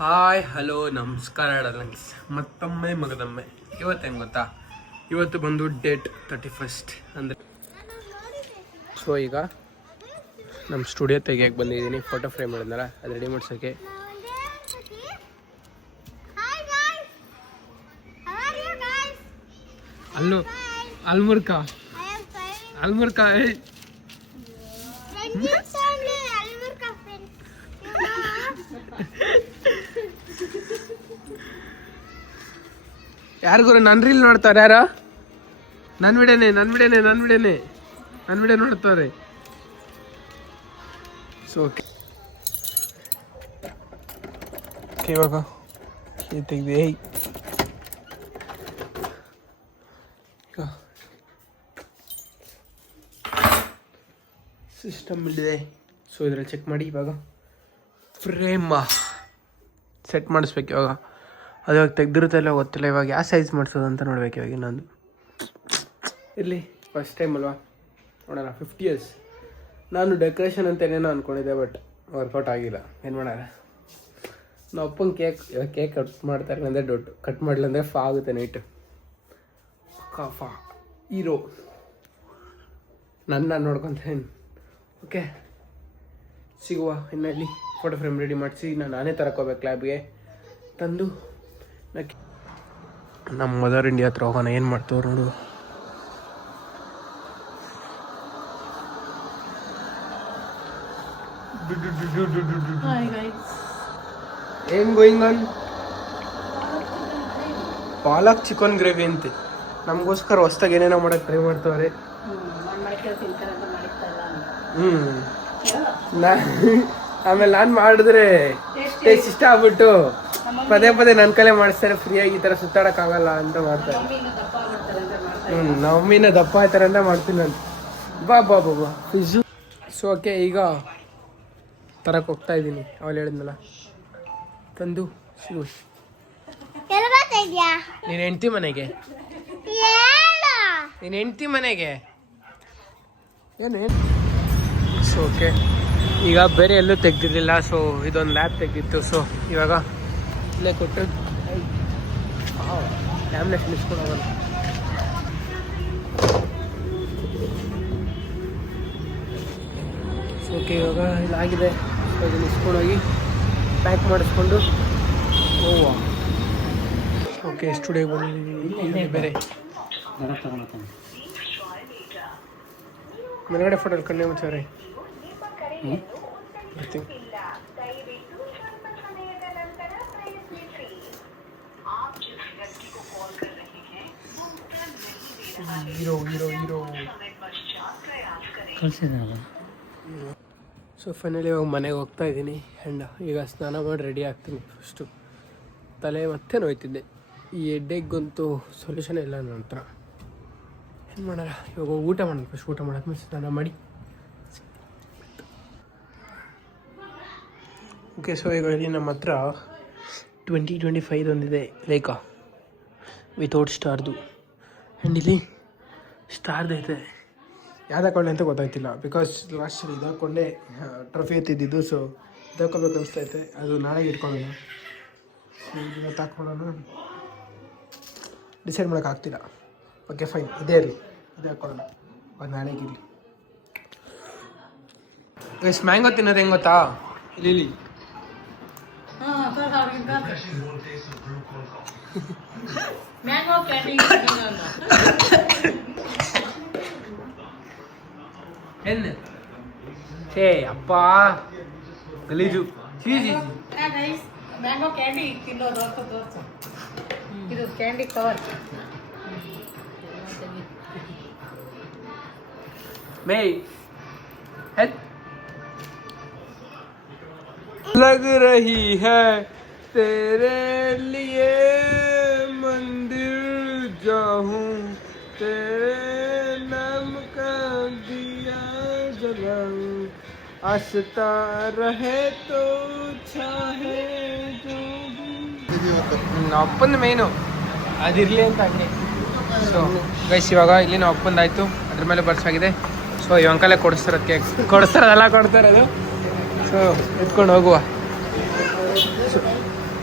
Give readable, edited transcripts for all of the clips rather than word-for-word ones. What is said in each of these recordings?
Hi hello ನಮಸ್ಕಾರ darlings, ಮತ್ತೊಮ್ಮೆ ಮಗದೊಮ್ಮೆ. ಇವತ್ತೇನು ಗೊತ್ತಾ, ಇವತ್ತು ಬಂದು ಡೇಟ್ 31 ಅಂದರೆ. ಸೊ ಈಗ ನಮ್ಮ ಸ್ಟುಡಿಯೋ ತೆಗಿಯೋಕ್ಕೆ ಬಂದಿದ್ದೀನಿ. ಫೋಟೋ ಫ್ರೇಮ್ ಹೇಳಿದ್ನಲ್ಲ, ಅದು ರೆಡಿ ಮಾಡ್ಸೋಕ್ಕೆ. ಅಲ್ಲೂ ಅಲ್ಮುರ್ಕ ಅಲ್ಮುರ್ಕ ಯಾರಿಗೂ ನನ್ನ ರೀಲ್ ನೋಡ್ತಾರೆ? ಯಾರ ನನ್ನ ವಿಡಿಯೋ ನೋಡ್ತಾರೆ. ಸೊ ಓಕೆ, ಇವಾಗ ತೆಗ್ದೆ. ಸಿಸ್ಟಮ್ ಇಲ್ಲಿದೆ. ಸೊ ಇದ್ರಲ್ಲಿ ಚೆಕ್ ಮಾಡಿ ಇವಾಗ ಫ್ರೇಮ್ ಸೆಟ್ ಮಾಡಿಸ್ಬೇಕು. ಇವಾಗ ಅದು ಇವಾಗ ತೆಗ್ದಿರುತ್ತಲ್ಲ ಗೊತ್ತಿಲ್ಲ. ಇವಾಗ ಯಾವ ಸೈಜ್ ಮಾಡಿಸೋದು ಅಂತ ನೋಡ್ಬೇಕು. ಇವಾಗ ಇನ್ನೊಂದು ಇರಲಿ, ಫಸ್ಟ್ ಟೈಮ್ ಅಲ್ವಾ, ನೋಡೋಣ. 50 years ನಾನು ಡೆಕೋರೇಷನ್ ಅಂತ ಏನೇನೋ ಅಂದ್ಕೊಂಡಿದ್ದೆ, ಬಟ್ ವರ್ಕೌಟ್ ಆಗಿಲ್ಲ. ಏನು ಮಾಡೋಣ, ನಾವು ಅಪ್ಪಂಗೆ ಕೇಕ್ ಕಟ್ ಮಾಡ್ತಾರೆ ಅಂದರೆ ಡೌಟು. ಕಟ್ ಮಾಡಲಂದರೆ ಫಾ ಆಗುತ್ತೆ ನೈಟು. ಫಾ ಹೀರೋ ನನ್ನ ನೋಡ್ಕೊತೇನೆ. ಓಕೆ, ಸಿಗುವ. ಇನ್ನಲ್ಲಿ ಫೋಟೋ ಫ್ರೇಮ್ ರೆಡಿ ಮಾಡಿಸಿ ನಾನೇ ತರಕೋಬೇಕು ಲ್ಯಾಬ್ಗೆ ತಂದು. ನಮ್ಮ ಮದರ್ ಇಂಡಿಯಾ ಹತ್ರ ಹೋಗೋಣ. ಏನು ಮಾಡ್ತವ್ರು ನೋಡು. ಏನ್ going on? Palak chicken gravy ಅಂತೆ. ನಮಗೋಸ್ಕರ ಹೊಸ್ದಾಗಿ ಏನೇನೋ ಮಾಡಕ್ಕೆ ಟ್ರೈ ಮಾಡ್ತವ್ರೆ. ಆಮೇಲೆ ನಾನು ಮಾಡಿದ್ರೆ ಟೇಸ್ಟ್ ಇಷ್ಟ ಆಗ್ಬಿಟ್ಟು ಪದೇ ನನ್ನ ಕಲೆ ಮಾಡಿಸ್ತಾರೆ. ಫ್ರೀಯಾಗಿ ಈ ಥರ ಸುತ್ತಾಡೋಕ್ಕಾಗಲ್ಲ ಅಂತ ಮಾಡ್ತಾರೆ. ನಮ್ಮ ಮಮ್ಮಿನ ದಪ್ಪ ಆಯ್ತಾರೆ ಅಂತ ಮಾಡ್ತೀನಿ ನಾನು. ಬಾ ಫಿಝು. ಸೊ ಓಕೆ, ಈಗ ತರಕ್ಕೆ ಹೋಗ್ತಾ ಇದ್ದೀನಿ. ಅವಳು ಹೇಳಿದ್ನಲ್ಲ, ತಂದು ಸಿಗು. ನೀನು ಹೆಂಡ್ತಿ ಮನೆಗೆ ಏನು. ಸೊ ಓಕೆ, ಈಗ ಬೇರೆ ಎಲ್ಲೂ ತೆಗ್ದಿರಲಿಲ್ಲ. ಸೊ ಇದೊಂದು ಲ್ಯಾಬ್ ತೆಗ್ದಿತ್ತು. ಸೊ ಇವಾಗ ಇಲ್ಲೇ ಕೊಟ್ಟು ಲ್ಯಾಮಿನೇಷನ್ ಇಸ್ಕೊಂಡು ಹೋಗೋಣ. ಸೊ ಓಕೆ, ಇವಾಗ ಇದಾಗಿದೆ. ಇದನ್ನು ಇಸ್ಕೊಂಡೋಗಿ ಪ್ಯಾಕ್ ಮಾಡಿಸ್ಕೊಂಡು ಹೋಗುವ. ಓಕೆ, ಸ್ಟುಡಿಯೋ ಬಂದಿದ್ದೀನಿ. ಬೇರೆ ಮೇಲ್ಗಡೆ ಫೋಟೋ ಕಣ್ಣೆ ಮುಚ್ಚಾರೆ. ಬರ್ತೀನಿ. ಹೀರೋ ಸೊ ಫೈನಲಿ ಇವಾಗ ಮನೆಗೆ ಹೋಗ್ತಾ ಇದ್ದೀನಿ. ಆ್ಯಂಡ್ ಈಗ ಸ್ನಾನ ಮಾಡಿ ರೆಡಿ ಆಗ್ತೀನಿ. ಫಸ್ಟು ತಲೆ ಮತ್ತೆ ನೋಯ್ತಿದ್ದೆ. ಈ ಹೆಡ್ಡೇಗಂತೂ ಸೊಲ್ಯೂಷನ್ ಇಲ್ಲ ನನ್ನ ಹತ್ರ. ಏನು ಮಾಡೋಣ, ಇವಾಗ ಊಟ ಮಾಡೋಣ. ಫಸ್ಟ್ ಊಟ ಮಾಡಾದ್ಮೇಲೆ ಸ್ನಾನ ಮಾಡಿ. ಓಕೆ, ಸೊ ಈಗ ಇಲ್ಲಿ ನಮ್ಮ ಹತ್ರ 2025 ಒಂದಿದೆ ಲೈಕಾ ವಿತೌಟ್ ಸ್ಟಾರ್ದು. ಆ್ಯಂಡ್ ಇಲ್ಲಿ ಸ್ಟಾರ್ದು ಐತೆ. ಯಾವ್ದು ಹಾಕೊಂಡೆ ಅಂತ ಗೊತ್ತಾಗ್ತಿಲ್ಲ. ಬಿಕಾಸ್ ಲಾಸ್ಟ್ ಇದು ಹಾಕ್ಕೊಂಡೆ ಟ್ರೋಫಿ ಎತ್ತಿದ್ದು. ಸೊ ಇದು ಹಾಕೋಬೇಕು ಅನಿಸ್ತೈತೆ. ಅದು ನಾಳೆಗೆ ಇಟ್ಕೊಳ್ಳೋಣ. ಇವತ್ತು ಹಾಕ್ಕೊಳ್ಳೋಣ, ಡಿಸೈಡ್ ಮಾಡೋಕ್ಕಾಗ್ತಿಲ್ಲ. ಓಕೆ ಫೈನ್, ಇದೇ ಇರಲಿ, ಇದೇ ಹಾಕ್ಕೊಳ್ಳೋಣ. ಅದು ನಾಳೆಗೆ ಇರಲಿ. ಎಷ್ಟು ಮ್ಯಾಂಗೋ ತಿನ್ನೋದು ಹೆಂಗೆ ಗೊತ್ತಾ? ಇಲ್ಲಿ ಮ್ಯಾಂಗೋ ಕ್ಯಾಂಡಿ ಏನು ಛೇ ಅಪ್ಪ ಗಲೀಜು. ಮ್ಯಾಂಗೋ ಕ್ಯಾಂಡಿ ತಿನ್ನೋದು ತೋರಿಸು. ಇದು ಕ್ಯಾಂಡಿ ಕವರ್. ಮೇ लग रही है तेरे लिए मंदिर जाऊं, तेरे नाम का दिया जलाऊं, आस्था रहे तो चाहे जो भी. ಅಪ್ಪಂದು ಮೇನು ಅದಿರಲಿ ಅಂತ ಹಂಗೆ. ಸೊ ಗೈಸ್, ಇವಾಗ ಇಲ್ಲಿ ನಾವು ಅಪ್ಪಂದಾಯ್ತು, ಅದ್ರ ಮೇಲೆ ಬರ್ಸಾಗಿದೆ. ಸೊ ಈ ಅಂಕಲೇ ಕೊಡಿಸ್ತಾರದು ಕೇಕ್, ಕೊಡಿಸ್ತಾರದೆಲ್ಲ ಕೊಡ್ತಾರದು. ಸೊ ಎತ್ಕೊಂಡು ಹೋಗುವ.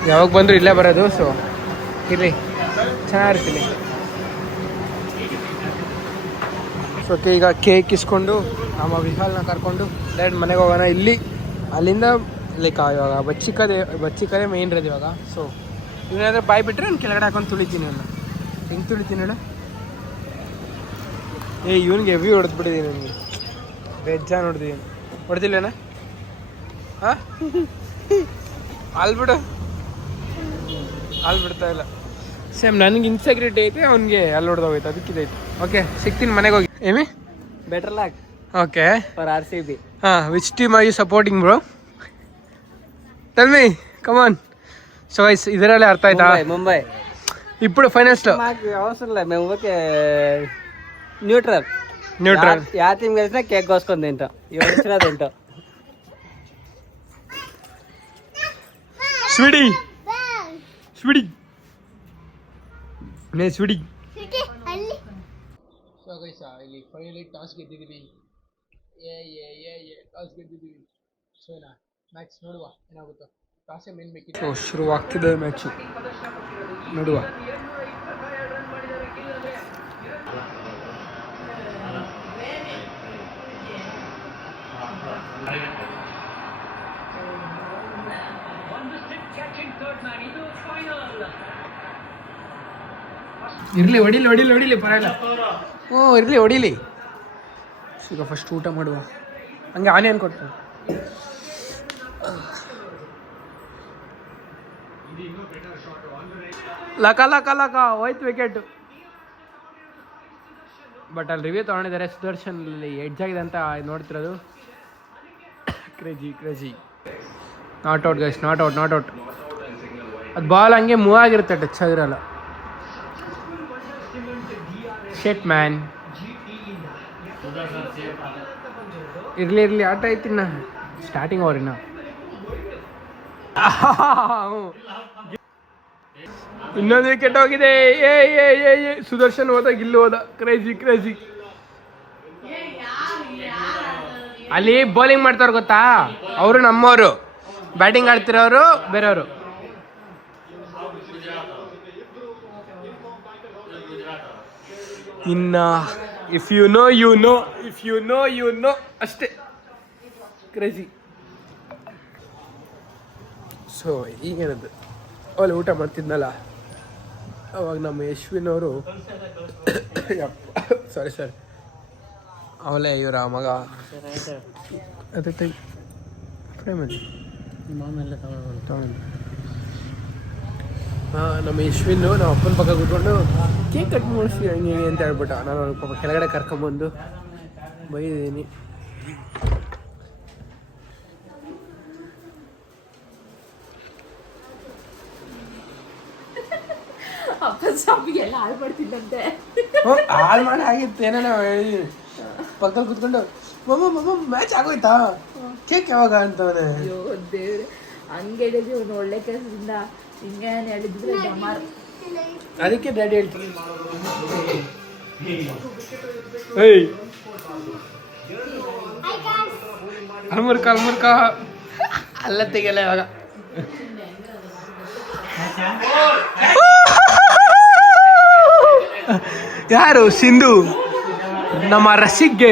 ಯಾವಾಗ ಬಂದರೂ ಇಲ್ಲೇ ಬರೋದು. ಸೊ ಇರಲಿ, ಚೆನ್ನಾಗಿರ್ತೀನಿ. ಸೊ ಓಕೆ, ಈಗ ಕೇಕ್ ಇಸ್ಕೊಂಡು ನಮ್ಮ ವಿಹಾಲ್ನ ಕರ್ಕೊಂಡು ಡೈರೆಕ್ಟ್ ಮನೆಗೆ ಹೋಗೋಣ. ಇಲ್ಲಿ ಅಲ್ಲಿಂದ ಲೈಕ್ ಇವಾಗ ಬಚ್ಚಿಕದೇ ಮೇಯ್ನ್ ಇರೋದು ಇವಾಗ. ಸೊ ಇವನಾದ್ರೆ ಬಾಯಿ ಬಿಟ್ಟರೆ ನಾನು ಕೆಳಗಡೆ ಹಾಕೊಂಡು ತುಳಿತೀನಿ. ಅವನ್ನ ಹೆಂಗೆ ತುಳಿತೀನಿ ಹೇಳ? ಇವನಿಗೆ ಹೆವಿ ಹೊಡೆದ್ಬಿಟ್ಟಿದ್ದೀನಿ. ನನಗೆ ಬೆಜ್ಜ ನೋಡಿದೀನಿ. ಹೊಡೆದಿಲ್ವೇನ? ಹಾಂ, ಅಲ್ಬಿಡು, ಅಲ್ಲಿ ಬಿಡ್ತಾ ಇಲ್ಲ. ಸೇಮ್ ನನಗೆ ಇನ್ಸೆಕ್ಯೂರಿಟಿ ಐತೆ, ಅವ್ನಿಗೆ ಅಲ್ಲಿ ಹೊಡೆದೋಗೈತೆ, ಅದಕ್ಕಿದೈತೆ. ಓಕೆ, ಸಿಗ್ತೀನಿ ಮನೆಗೆ ಹೋಗಿ. ಏಮಿ better luck okay for RCB. ಹಾಂ, which team are you supporting bro? Tell me, come on. So guys, ಇದರಲ್ಲೇ ಅರ್ಥ ಆಯ್ತಾ? ముంబై ఇప్పుడు ఫైనల్స్ లో మాకు అవసరం లేదు, మేము ఓకే న్యూట్రల్. యా టీం గెలిచినా కేక్ కోసుకొని తింటాం, ఎవరు వచ్చినా తింటాం. స్వీడి స్వీడి ನೇ ಸ್ವಿಡಿ. ಸೊ ಗೈಸ್, ಇಲ್ಲಿ ಫೈನಲಿ ಟಾಸ್ ಗೆದ್ದಿದ್ದೀವಿ. ಟಾಸ್ ಗೆದ್ದಿದ್ದೀವಿ. ಸೊ ಮ್ಯಾಚ್ ನೋಡುವ ಏನಾಗುತ್ತೋ. ಟಾಸೇ ಮೇನ್ ಬೇಕಿತ್ತು. ಸೊ ಶುರುವಾಗ್ತಿದೆ ಮ್ಯಾಚು, ನೋಡುವ. ಇರಲಿ, ಹೊಡಿಲಿ ಪರವಾಗಿಲ್ಲ. ಹ್ಞೂ, ಇರಲಿ, ಹೊಡಿಲಿ. ಈಗ ಫಸ್ಟ್ ಊಟ ಮಾಡುವ. ಹಂಗೆ ಆನಿಯನ್ ಕೊಟ್ಟು. ಲಕ ಹೋಯ್ತು ವಿಕೆಟ್. ಬಟ್ ಅಲ್ಲಿ ರಿವ್ಯೂ ತೊಗೊಂಡಿದ್ದಾರೆ. ಸುದರ್ಶನ್ ಅಲ್ಲಿ ಎಡ್ಜ್ ಆಗಿದೆ ಅಂತ ನೋಡ್ತಿರೋದು. Crazy. Not out guys, not out. ಅದು ಬಾಲ್ ಹಂಗೆ ಮೂವ್ ಆಗಿರುತ್ತೆ, ಟಚ್ ಆಗಿರಲ್ಲ. Shit man. ಇರಲಿ, ಆಟ ಐತಿನ್ನ ಸ್ಟಾರ್ಟಿಂಗ್ ಅವ್ರಿನ್ನ. ಇನ್ನೊಂದು ವಿಕೆಟ್ ಹೋಗಿದೆ. ಸುದರ್ಶನ್ ಹೋದ, ಗಿಲ್ಲು ಹೋದ. ಕ್ರೇಜಿ. ಅಲ್ಲಿ ಬೌಲಿಂಗ್ ಮಾಡ್ತಾರ ಗೊತ್ತಾ, ಅವರು ನಮ್ಮವರು. ಬ್ಯಾಟಿಂಗ್ ಆಡ್ತಿರೋರು ಬೇರೆಯವರು. ಇನ್ನ ಇಫ್ ಯು ನೋ ಅಷ್ಟೇ. ಕ್ರೇಜಿ. ಸೊ ಈಗೇನದು, ಅವಳು ಊಟ ಮಾಡ್ತಿದ್ನಲ್ಲ, ಅವಾಗ ನಮ್ಮ ಯಶ್ವಿನ್ ಅವರು ಸಾರಿ ಅವಳೇ ಇವರ ಮಗ. ಅದೇ ಫ್ರೇಮ್ ತಗೊಂಡು ನಮ್ಮ ಯಶ್ವಿನ್ನು ನಮ್ಮ ಅಪ್ಪನ ಪಕ್ಕ ಕೂತ್ಕೊಂಡು ಕೇಕ್ ಕಟ್ ಮಾಡಿಸಿ ಹಂಗೆ ಅಂತ ಹೇಳ್ಬಿಟ್ಟ. ನಾನು ಪಾಪ ಕೆಳಗಡೆ ಕರ್ಕೊಂಬಂದು ಬೈದಿದ್ದೀನಿ. ಹಾಳು ಮಾಡಿ ಆಗಿತ್ತು ಏನೋ ಹೇಳಿದೀನಿ. ಪಕ್ಕದಲ್ಲಿ ಕೂತ್ಕೊಂಡು ಮಮ್ಮ ಮ್ಯಾಚ್ ಆಗೋಯ್ತಾ, ಕೇಕ್ ಯಾವಾಗ ಅಂತವನೇ. ಹಂಗೆ ಹೇಳಿದ್ವಿ, ಒಂದು ಒಳ್ಳೆ ಕೆಲಸದಿಂದ ಹಿಂಗೆ ಹೇಳಿದ್ರೆ ಅದಕ್ಕೆ ಡ್ಯಾಡಿ ಹೇಳ್ತೀನಿ. ಅಲ್ಮುರ್ಕ ಅಲ್ಲ ತೆಗಿಯಲ್ಲ ಇವಾಗ. ಯಾರು? ಸಿಂಧು, ನಮ್ಮ ರಸಿಗ್ಗೆ.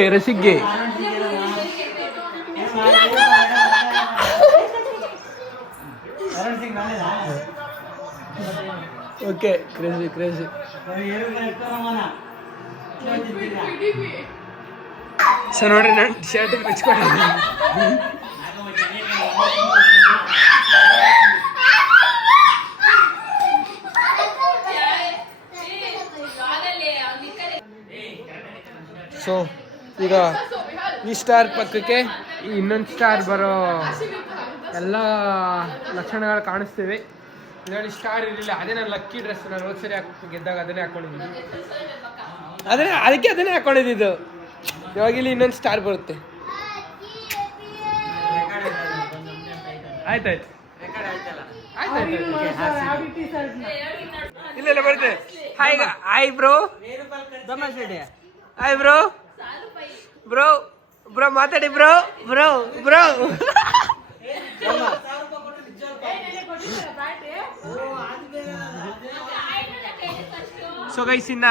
Okay, crazy. ಸೊ ನೋಡ್ರಿ, ನಾನು ಶರ್ಟ್ ಮೆಚ್ಕೊಂಡಿದ್ದೀನಿ. ಸೊ ಈಗ ಈ ಸ್ಟಾರ್ ಪಕ್ಕಕ್ಕೆ ಇನ್ನೊಂದು ಸ್ಟಾರ್ ಬರೋ ಎಲ್ಲ ಲಕ್ಷಣಗಳು ಕಾಣಿಸ್ತಿವೆ. ಇದರಲ್ಲಿ ಸ್ಟಾರ್ ಇರಲಿಲ್ಲ, ಅದೇ ನನ್ನ ಲಕ್ಕಿ ಡ್ರೆಸ್. ನಾನು ಹೋದ ಸರಿ ಗೆದ್ದಾಗ ಅದನ್ನೇ ಹಾಕೊಂಡಿದ್ದೀನಿ. ಅದನ್ನೇ ಹಾಕೊಂಡಿದ್ದು. ಇವಾಗ ಇಲ್ಲಿ ಇನ್ನೊಂದು ಸ್ಟಾರ್ ಬರುತ್ತೆ. ಆಯ್ತಾಯ್ತು. ಇಲ್ಲ ಬರುತ್ತೆ. Hi bro. ಹಾಯ್ ಬ್ರೋ ಮಾತಾಡಿ ಬ್ರೋ. ಸೊ ಗೈಸ್ ಇನ್ನ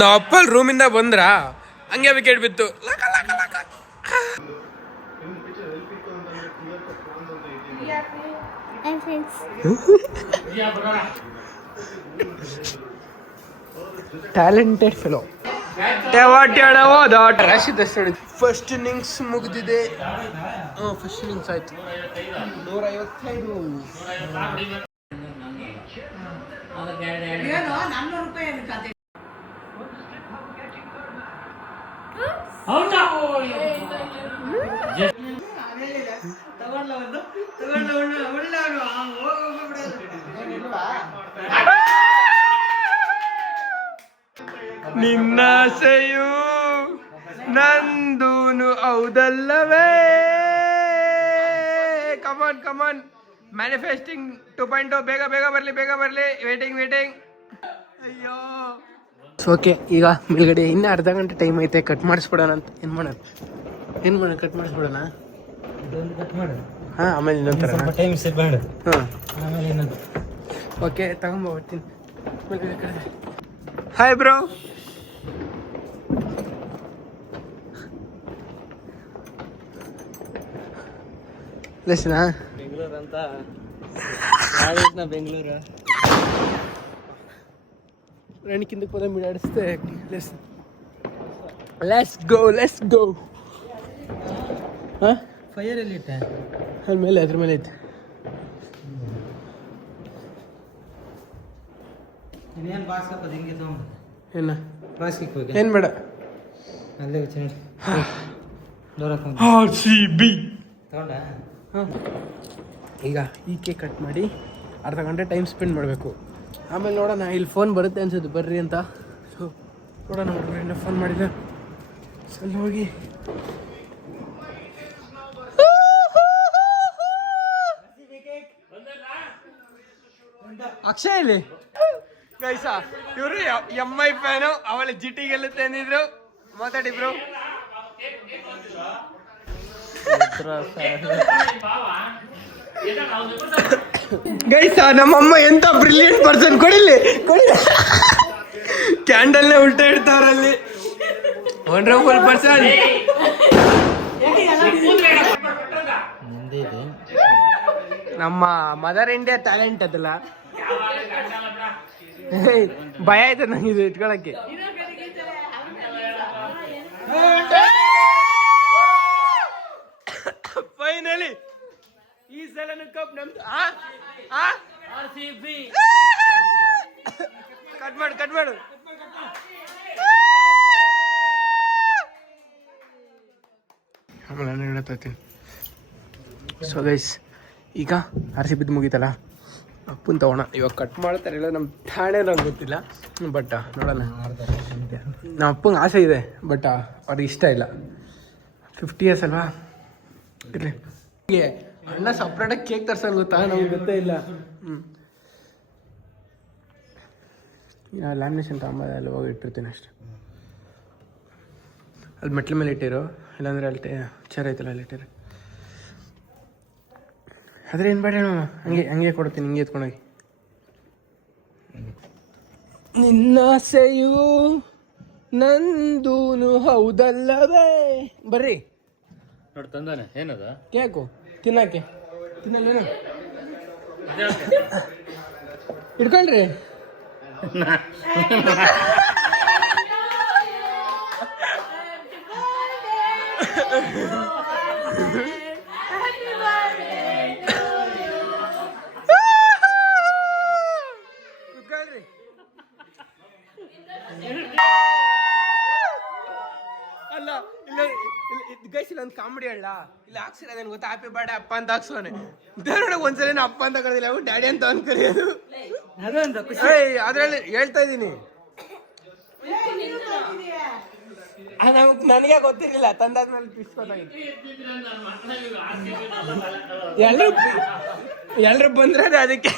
ನಾವು ಅಪ್ಪಲ್ ರೂಮಿಂದ ಬಂದ್ರ ಹಂಗೆ ವಿಕೆಟ್ ಬಿತ್ತು. ಟ್ಯಾಲೆಂಟೆಡ್ ಫೆಲೋ ಫಸ್ಟ್ ಇನ್ನಿಂಗ್ಸ್ ಮುಗಿದಿದೆ. ಫಸ್ಟ್ ಇನ್ನಿಂಗ್ಸ್ ಆಯ್ತು. 155. ನಿನ್ನಾಸೆಯು ನಂದೂನು ಹೌದಲ್ಲವೇ. ಕಮಾನ್ ಕಮಾನ್ ಮ್ಯಾನಿಫೆಸ್ಟಿಂಗ್ 2.0 ಬೇಗ ಬೇಗ ಬರಲಿ ವೇಟಿಂಗ್. ಅಯ್ಯೋ ಓಕೆ, ಈಗ ಮೇಲ್ಗಡೆ ಇನ್ನೂ ಅರ್ಧ ಗಂಟೆ ಟೈಮ್ ಐತೆ. ಕಟ್ ಮಾಡಿಸ್ಬಿಡೋಣ ಅಂತ. ಏನು ಮಾಡೋಣ ಕಟ್ ಮಾಡಿಸ್ಬಿಡೋಣ. ಹಾಂ, ಆಮೇಲೆ ಇನ್ನೊಂಥರ ಟೈಮ್ ಸೆಟ್ ಮಾಡು. ಹಾಂ, ಆಮೇಲೆ ಇನ್ನೊಂದು. ಓಕೆ, ತಗೊಂಬೋಗ್ತೀನಿ. Hi bro. ಲೆಸ್ನಾ ಬೆಂಗಳೂರು ಅಂತ ಬೆಂಗಳೂರು ರಣಕ್ಕಿಂತ ಪದ ಮಿಡಾಡಿಸ್ತೆ. Let's go. ಹಾಂ, ಫೈರ್ ಎಲ್ಲಿ ಇಟ್ಟೆ? ಅದ್ರ ಮೇಲೆ ಐತೆ. ಇನ್ನೇನು ಬಾಸ್ ಹಾಕೋದು ಹಿಂಗೆ ತಗೊಂಡು ಏನ ಬಾಸ್ ಹೋಗಿ ಏನು ಬೇಡ ಅಲ್ಲೇ RCB ತಗೊಂಡ. ಹಾಂ, ಈಗ ಈ ಕೇಕ್ ಕಟ್ ಮಾಡಿ ಅರ್ಧ ಗಂಟೆ ಟೈಮ್ ಸ್ಪೆಂಡ್ ಮಾಡಬೇಕು. ಆಮೇಲೆ ನೋಡೋಣ, ಇಲ್ಲಿ ಫೋನ್ ಬರುತ್ತೆ ಅನ್ಸುತ್ತೆ ಬರ್ರಿ ಅಂತ. ಸೊ ನೋಡೋಣ, ಹುಡುಗರಿಂದ ಫೋನ್ ಮಾಡಿದೆ. ಸಲ್ಲಿ ಹೋಗಿ ಅಕ್ಷಯ್ ಇಲ್ಲಿ ಗೈಸ, ಇವರು MI ಫ್ಯಾನು. ಅವಳ GT ಗೆಲ್ಲುತ್ತೆ ಅಂದಿದ್ರು. ಮಾತಾಡಿಬ್ರು. ಗೈಸ, ನಮ್ಮಮ್ಮ ಎಂತ ಬ್ರಿಲಿಯಂಟ್ ಪರ್ಸನ್. ಕೊಡಿಲಿ ಕ್ಯಾಂಡಲ್ನೇ ಉಲ್ಟಾ ಇಡ್ತಾವ್ರಲ್ಲಿ. Wonderful person. ನಮ್ಮ ಮದರ್ ಇಂಡಿಯಾ ಟ್ಯಾಲೆಂಟ್ ಅದಲ್ಲ. ಭಯ ಆಯ್ತು ನಂಗೆ ಇದು ಇಟ್ಕೊಳಕ್ಕೆ. ಫೈನಲಿ ಈ ಸಲನು ಕಪ್ ನಮ್ದು. RCB. ಕಟ್ ಮಾಡು. ಆಮೇಲೆ ನಾನು ಹೇಳ್ತೀನಿ. ಸೊ ಗೈಸ್, ಈಗ RCB ಮುಗೀತಲ್ಲ, ಅಪ್ಪನ ತಗೋಣ. ಇವಾಗ ಕಟ್ ಮಾಡ್ತಾರೆ ಇಲ್ಲ ನಮ್ಮ ಠಾಣೆ, ನಂಗೆ ಗೊತ್ತಿಲ್ಲ. ಬಟ್ ನೋಡೋಣ. ನಮ್ಮ ಅಪ್ಪಂಗೆ ಆಸೆ ಇದೆ, ಬಟ್ ಅವ್ರಿಗೆ ಇಷ್ಟ ಇಲ್ಲ. 50 years ಅಲ್ವಾ, ಇರಲಿ. ಹೀಗೆ ಅಣ್ಣ ಸಪ್ರೇಟಾಗಿ ಕೇಕ್ ತರ್ಸೋದು ಗೊತ್ತಾ, ನಮ್ಗೆ ಗೊತ್ತೇ ಇಲ್ಲ. ಲ್ಯಾಮಿನೇಷನ್ ತಗೊಂಬ ಅಲ್ಲಿ ಹೋಗಿ ಇಟ್ಟಿರ್ತೀನಿ ಅಷ್ಟೆ. ಅಲ್ಲಿ ಮೆಟ್ಲ ಮೇಲೆ ಇಟ್ಟಿರೋ, ಇಲ್ಲಾಂದರೆ ಅಲ್ಲಿ ಚೇರ್ ಐತಲ್ಲ ಅಲ್ಲಿ ಇಟ್ಟಿರೋ. ಆದರೆ ಏನು ಬೇಡ, ಹಂಗೆ ಕೊಡ್ತೀನಿ. ಹಿಂಗೆ ಎತ್ಕೊಂಡೋಗಿ. ನಿನ್ನಾಸೆಯು ನಂದೂನು ಹೌದಲ್ಲವೇ. ಬರ್ರಿ ನೋಡಿ ತಂದಾನೆ. ಏನದ ಕೇಕು ತಿನ್ನಕ್ಕೆ? ತಿನ್ನಲ್ವೇನು? ಇಟ್ಕೊಳ್ರಿ. ಅಲ್ಲ, ಇಲ್ಲ ಗೈಸ್, ಇಲ್ಲ ಒಂದು ಕಾಮಿಡಿ ಹೇಳ. ಇಲ್ಲ ಹಾಕ್ಸಿರೋದೇನು ಗೊತ್ತಾ, ಹ್ಯಾಪಿ ಬರ್ಡೇ ಅಪ್ಪ ಅಂತ ಹಾಕ್ಸೋನೆ. ದೇವ್ರೊಳಗೆ ಒಂದ್ಸಲ ಅಪ್ಪ ಅಂತ ಕರೆದಿಲ್ಲ, ಡ್ಯಾಡಿ ಅಂತ ಅವ್ನು ಕರೆಯೋದು. ಅದ್ರಲ್ಲಿ ಹೇಳ್ತಾ ಇದ್ದೀನಿ. ನನಗೆ ಗೊತ್ತಿರಲಿಲ್ಲ, ತಂದಾದ್ಮೇಲೆ ಟ್ವಿಸ್ಟ್ ಗೊತ್ತಾಗಿತ್ತು. ಎಲ್ರು ಬಂದ್ರೆ ಅದಕ್ಕೆ.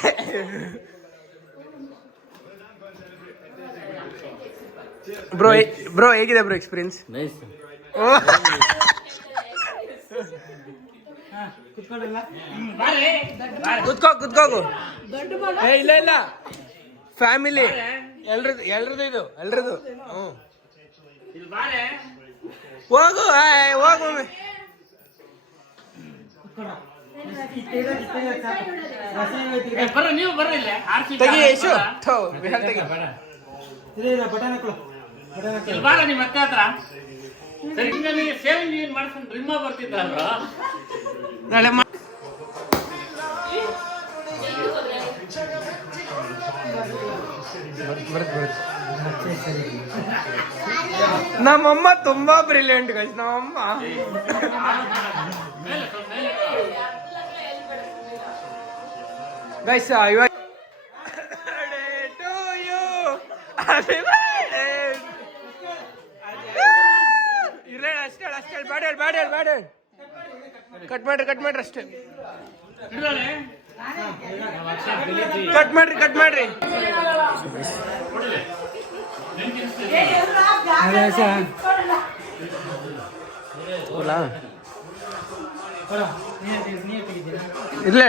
ಬ್ರೋ ಹೇಗಿದೆ ಬ್ರೋ ಎಕ್ಸ್ಪೀರಿಯನ್ಸ್? ಕುತ್ಕೋಗು. ಇಲ್ಲ ಇಲ್ಲ, ಫ್ಯಾಮಿಲಿ ಎಲ್ರದ್ದು ಇದು ಎಲ್ರದ್ದು. ಹೋಗು ಹೋಗು. ನೀವು ಬರ್ರಿ ತೆಗಿ ಯಶು, ತೆಗಿ. ಬಾರ ನಿಮ್ಮ ಅಕ್ಕ ಹತ್ರ. ಸೇವಿಂಗ್ ಮಾಡ್ಕೊಂಡು ಡ್ರಿಮ್ಮ ಬರ್ತಿದ್ದಲ್ರ ನಾಳೆ ನಮ್ಮಮ್ಮ ತುಂಬಾ ಬ್ರಿಲಿಯಂಟ್ ಗೈಸ್. ನಮ್ಮಮ್ಮ ಗೈಸ್ ಇವಾಗ ಅಷ್ಟೇ ಬ್ಯಾಡ ಕಟ್ ಮಾಡ್ರಿ ಅಷ್ಟೇ. ಕಟ್ ಮಾಡ್ರಿ. ಇರ್ಲಿ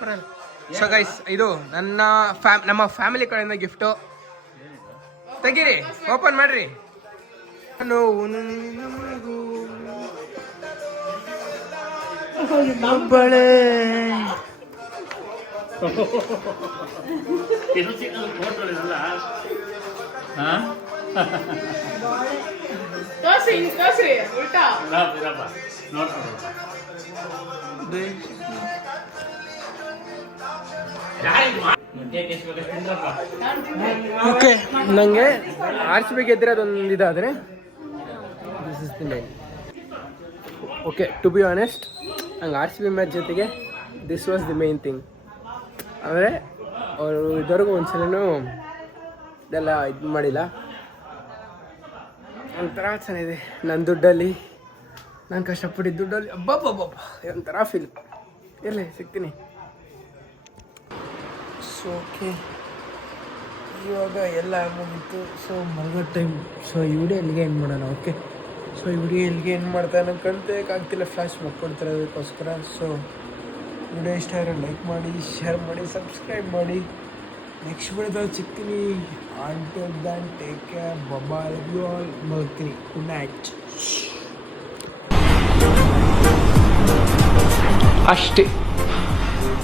ಪರವಾಗಿಲ್ಲ. ಸೊ ಗೈಸ್, ಇದು ನಮ್ಮ ಫ್ಯಾಮಿಲಿ ಕಡೆಯಿಂದ ಗಿಫ್ಟು. ತೆಗೀರಿ, ಓಪನ್ ಮಾಡ್ರಿ. ಒಬ್ಬಳೆ ಓಕೆ, ನಂಗೆ RCB ಗೆದ್ದರೆ ಅದೊಂದು ಇದಾದರೆ this is the main. Okay, to be honest, ನಂಗೆ RCB ಮ್ಯಾಚ್ ಜೊತೆಗೆ this was the main thing. ಅಂದರೆ ಅವರು ಇದುವರೆಗೂ ಒಂದ್ಸಲೂ ಇದೆಲ್ಲ ಇದು ಮಾಡಿಲ್ಲ. ಒಂಥರ ಚೆನ್ನಾಗಿದೆ. ನನ್ನ ದುಡ್ಡಲ್ಲಿ, ನಾನು ಕಷ್ಟಪಟ್ಟಿದ್ದ ದುಡ್ಡಲ್ಲಿ ಅಬ್ಬಬ್ಬಬ್ಬ ಒಂಥರ ಫೀಲ್. ಇರಲಿ, ಸಿಗ್ತೀನಿ. ಸೊ ಓಕೆ, ಇವಾಗ ಎಲ್ಲ ಆಗೋಗಿತ್ತು. ಸೊ ಮಲ್ಗೋ ಟೈಮ್. ಸೊ ಈ ವಿಡಿಯೋ ಎಲ್ಲಿಗೆ ಏನು ಮಾಡೋಣ. ಓಕೆ, ಸೊ ಈ ವಿಡಿಯೋ ಎಲ್ಲಿಗೆ ಏನು ಮಾಡ್ತಾನೆ ಆಗ್ತಿಲ್ಲ, ಫ್ಲ್ಯಾಶ್ ಮಕ್ಕೊಡ್ತಾರೆ ಅದಕ್ಕೋಸ್ಕರ. ಸೊ ವಿಡಿಯೋ ಇಷ್ಟ ಆದರೆ ಲೈಕ್ ಮಾಡಿ, ಶೇರ್ ಮಾಡಿ, ಸಬ್ಸ್ಕ್ರೈಬ್ ಮಾಡಿ. ನೆಕ್ಸ್ಟ್ ವಿಡಿಯೋದಲ್ಲಿ ಸಿಗ್ತೀನಿ. Until then take care, bye, love you all. ಮಲ್ತೀನಿ. ಗುಡ್ ನೈಟ್ ಅಷ್ಟೇ.